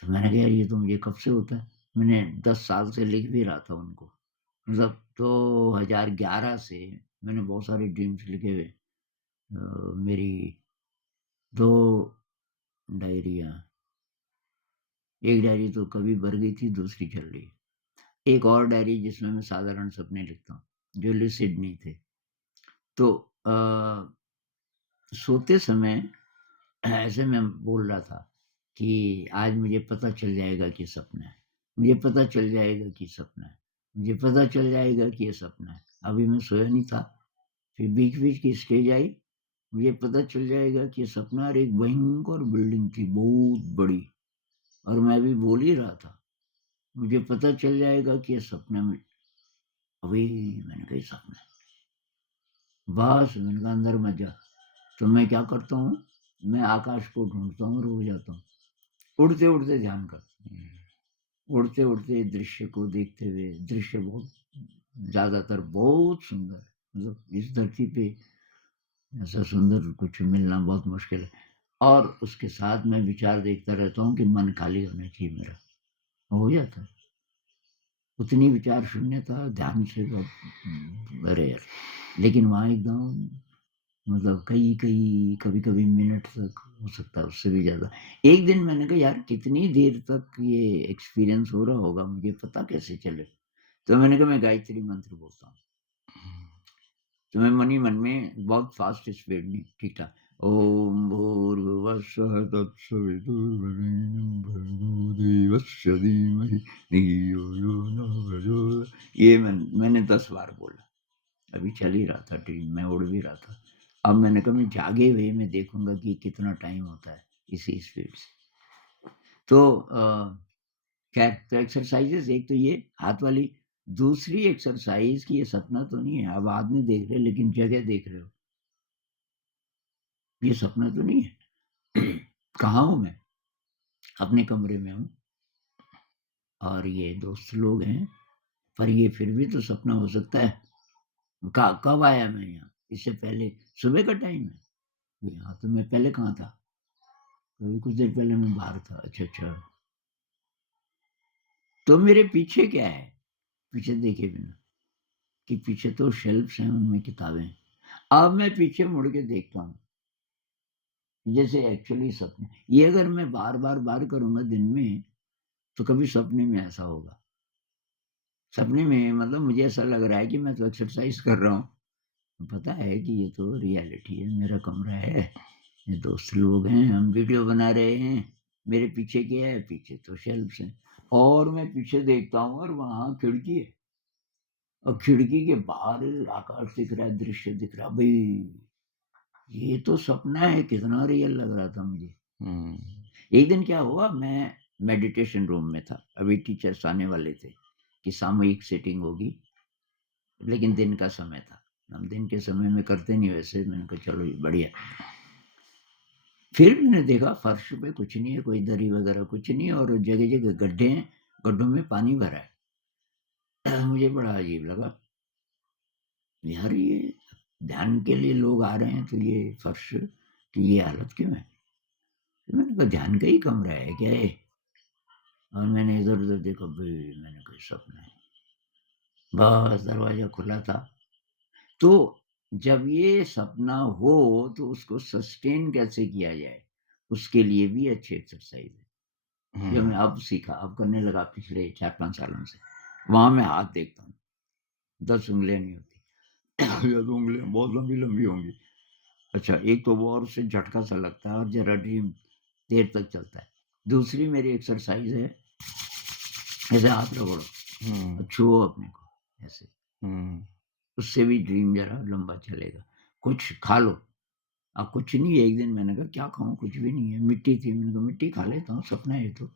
तो मैंने कहा यार ये तो मुझे कब से होता है। मैंने 10 साल से लिख भी रहा था उनको। मतलब 2011 से मैंने बहुत सारे ड्रीम्स लिखे हुए। मेरी 2 डायरियाँ, एक डायरी तो कभी भर गई थी, दूसरी चल रही है। एक और डायरी जिसमें मैं साधारण सपने लिखता हूँ, जो लूसिड नहीं थे। तो सोते समय ऐसे मैं बोल रहा था कि आज मुझे पता चल जाएगा कि सपना है। मुझे पता चल जाएगा कि सपना है। मुझे पता चल जाएगा कि ये सपना है। अभी मैं सोया नहीं था, फिर बीच-बीच की स्टेज आई, मुझे पता चल जाएगा कि ये सपना है और एक भयंकर बिल्डिंग थी, बहुत बड़ी और मैं भी बोल ही रहा था, मुझे पता चल जाएगा कि ये सपना में अभी मैंने कहा ये सपना है। बस मैंने कहा अंदर मत जा। तो मैं क्या करता हूँ, मैं आकाश को ढूँढता हूँ और उड़ जाता हूँ। उड़ते-उड़ते ध्यान करता हूँ। उड़ते-उड़ते दृश्य को देखते हुए, दृश्य बहुत ज़्यादातर बहुत सुंदर है। मतलब इस धरती पे ऐसा सुंदर कुछ मिलना बहुत मुश्किल है। और उसके साथ मैं विचार देखता रहता हूँ कि मन खाली होना चाहिए मेरा, हो जाता है। उतनी विचार शून्यता ध्यान से बहुत रेयर, लेकिन वहाँ एकदम मतलब कई-कई, कभी-कभी मिनट तक हो सकता है, उससे भी ज़्यादा। एक दिन मैंने कहा यार कितनी देर तक ये एक्सपीरियंस हो रहा होगा, मुझे पता कैसे चले? तो मैंने कहा मैं गायत्री मंत्र बोलता हूँ। तो मैं मन ही मन में बहुत फ़ास्ट स्पीड नहीं, ठीक-ठाक। ओम भूर्भुवस्सुः तत्सवितुर्वरेण्यं भर्गो देवस्य धीमहि धियो यो न प्रचोदयात्। ये मैंने 10 बार बोला। अभी चल ही रहा था ड्रीम में, उड़ भी रहा था। अब मैंने कहा मैं जागे हुए में देखूँगा कि कितना टाइम होता है इसी स्पीड से। तो खैर तो एक्सरसाइज़ेज़ एक तो ये हाथ वाली, दूसरी एक्सरसाइज़ कि ये सपना तो नहीं है, आप आदमी देख रहे हो लेकिन जगह देख रहे हो, ये सपना तो नहीं है। कहाँ हूँ मैं? अपने कमरे में हूँ और ये दोस्त लोग हैं, पर ये फिर भी तो सपना हो सकता है। कब आया मैं यहाँ? इससे पहले सुबह का टाइम है। यहाँ तो मैं पहले कहाँ था? अभी कुछ देर पहले मैं बाहर था। अच्छा, अच्छा। तो मेरे पीछे क्या है? पीछे देखे बिना कि पीछे तो शेल्फ्स हैं, उनमें किताबें हैं। अब मैं पीछे मुड़ के देखता हूँ, जैसे एक्चुअली सपने ये अगर मैं बार करूँगा दिन में, तो कभी सपने में ऐसा होगा। सपने में मतलब मुझे ऐसा लग रहा है कि मैं तो एक्सरसाइज़ कर रहा हूँ। पता है कि ये तो रियलिटी है, मेरा कमरा है, ये दोस्त लोग हैं, हम वीडियो बना रहे हैं। मेरे पीछे क्या है? पीछे तो शेल्फ्स हैं और मैं पीछे देखता हूँ और वहाँ खिड़की है और खिड़की के बाहर आकाश दिख रहा है, दृश्य दिख रहा है। भई ये तो सपना है, कितना रियल लग रहा था मुझे। हुँ। एक दिन क्या हुआ, मैं मेडिटेशन रूम में था, अभी टीचर्स आने वाले थे कि सामूहिक सीटिंग होगी, लेकिन दिन का समय था। हम दिन के समय में करते नहीं वैसे, मैंने कहा चलो ये बढ़िया। फिर मैंने देखा फर्श पे कुछ नहीं है, कोई दरी वगैरह कुछ नहीं है और जगह-जगह गड्ढे हैं, गड्ढों में पानी भरा है। मुझे बड़ा अजीब लगा, यार ये ध्यान के लिए लोग आ रहे हैं तो ये फर्श की ये हालत क्यों है? तो मैंने कहा ध्यान का ही कमरा है क्या ये? और मैंने इधर-उधर देखा, भई मैंने कहा सपना है। बस दरवाज़ा खुला था। तो जब ये सपना हो तो उसको सस्टेन कैसे किया जाए, उसके लिए भी अच्छी एक्सरसाइज़ है। जो हुँ। मैं अब सीखा, अब करने लगा पिछले 4-5 सालों से। वहाँ मैं हाथ देखता हूँ, 10 उँगलियाँ नहीं होती। या तो उँगलियाँ बहुत लंबी-लंबी होंगी। अच्छा, एक तो वो और उससे झटका-सा लगता है और ज़रा ड्रीम देर तक चलता है। दूसरी मेरी एक्सरसाइज़ है, ऐसे हाथ रगड़ो और हुँ। छुओ अपने को, ऐसे। हुँ। उससे भी ड्रीम ज़रा लंबा चलेगा। कुछ खा लो, कुछ नहीं, एक दिन मैंने कहा क्या खाऊँ? कुछ भी नहीं है, मिट्टी थी, मैंने कहा मिट्टी खा लेता हूँ, सपना है ये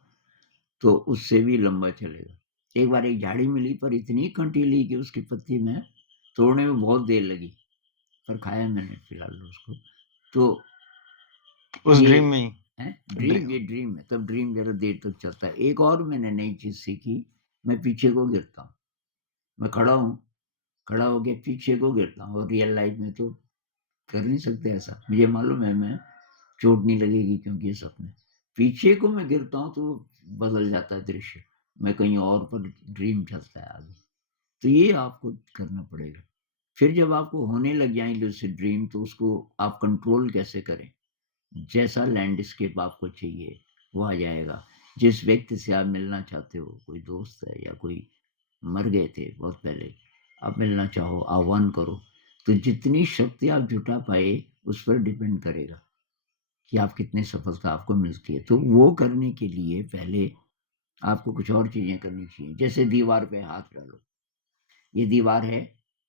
तो उससे भी लंबा चलेगा। एक बार एक झाड़ी मिली पर इतनी कंटीली कि उसकी पत्ती में तोड़ने में बहुत देर लगी, पर खाया मैंने फिलहाल उसको। तो उस ये ड्रीम में ही? हैं? ड्री ड्रीम, ये ड्रीम है, तब ड्रीम ज़रा देर तक चलता है। एक और मैंने नई चीज़ सीखी, मैं पीछे को गिरता हूँ। मैं खड़ा हूँ, खड़ा होके पीछे को गिरता हूँ और रियल लाइफ़ में तो कर नहीं सकते ऐसा। मुझे मालूम है मैं चोट नहीं लगेगी क्योंकि ये सपने। पीछे को मैं गिरता हूँ तो बदल जाता है दृश्य। मैं कहीं और पर ड्रीम चलता है आगे। तो ये आपको करना पड़ेगा। फिर जब आपको होने लग जाए लूसिड ड्रीम तो उसको आप कंट्रोल कैसे करें? जैसा लैंडस्केप आपको चाहिए, वो आ जाएगा। जिस व्यक्ति से आप मिलना चाहते हो, कोई दोस्त है या कोई मर गए थे बहुत पहले, आप मिलना चाहो, आह्वान करो, तो जितनी शक्ति आप जुटा पाए, उस पर डिपेंड करेगा कि आप कितनी सफलता आपको मिलती है। तो वो करने के लिए पहले आपको कुछ और चीज़ें करनी चाहिए। जैसे दीवार पे हाथ डालो, ये दीवार है,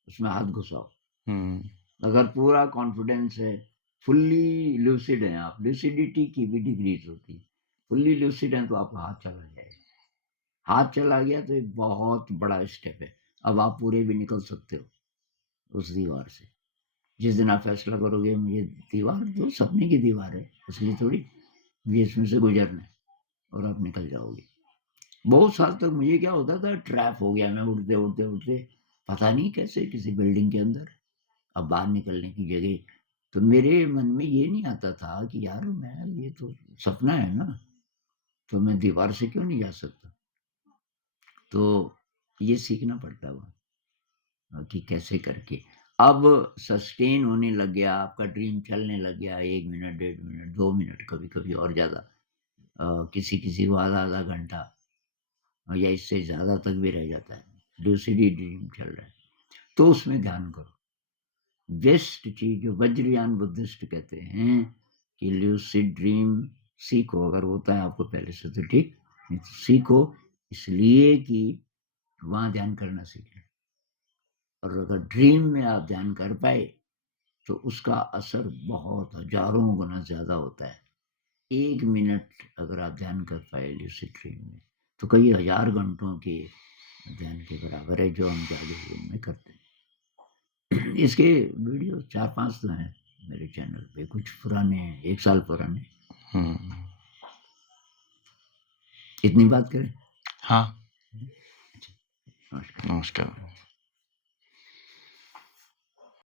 उसमें हाथ घुसाओ। हुँ, अगर पूरा कॉन्फिडेंस है, फुल्ली लूसिड हैं आप, लूसिडिटी की भी डिग्रीज़ होती हैं। फुल्ली लूसिड हैं तो आपका हाथ चला जाएगा। हाथ चला गया तो एक बहुत बड़ा स्टेप है। अब आप पूरे भी निकल सकते हो उस दीवार से। जिस दिन आप फैसला करोगे मुझे दीवार तो सपने की दीवार है, असली थोड़ी, मुझे इसमें से गुज़रना है और आप निकल जाओगे। बहुत साल तक मुझे क्या होता था ट्रैप हो गया मैं उड़ते-उड़ते, पता नहीं कैसे किसी बिल्डिंग के अंदर, अब बाहर निकलने की जगह तो मेरे मन में ये नहीं आता था कि यार मैं ये तो सपना है ना, तो मैं दीवार से क्यों नहीं जा सकता? तो ये सीखना पड़ता है वहाँ कि कैसे करके। अब सस्टेन होने लग गया, आपका ड्रीम चलने लग गया 1 मिनट, 1.5 मिनट, 2 मिनट कभी-कभी और ज़्यादा किसी-किसी को आधा-आधा घंटा या इससे ज़्यादा तक भी रह जाता है। लूसिड ड्रीम चल रहा है, तो उसमें ध्यान करो। बेस्ट चीज़ जो वज्रयान बुद्धिस्ट कहते हैं कि लूसिड ड्रीम सीखो, अगर होता है आपको पहले से तो ठीक, नहीं तो सीखो इसलिए कि वहाँ ध्यान करना सीखें और अगर ड्रीम में आप ध्यान कर पाए, तो उसका असर बहुत हज़ारों गुना ज़्यादा होता है। 1 मिनट अगर आप ध्यान कर पाए लूसिड ड्रीम में, तो कई हज़ार घंटों के ध्यान के बराबर है जो हम जागे हुए में करते हैं। इसके वीडियो 4-5 तो हैं मेरे चैनल पे, कुछ पुराने हैं, 1 साल पुराने। हुँ। इतनी बात करें? हाँ, अच्छा, नमस्कार। नमस्कार।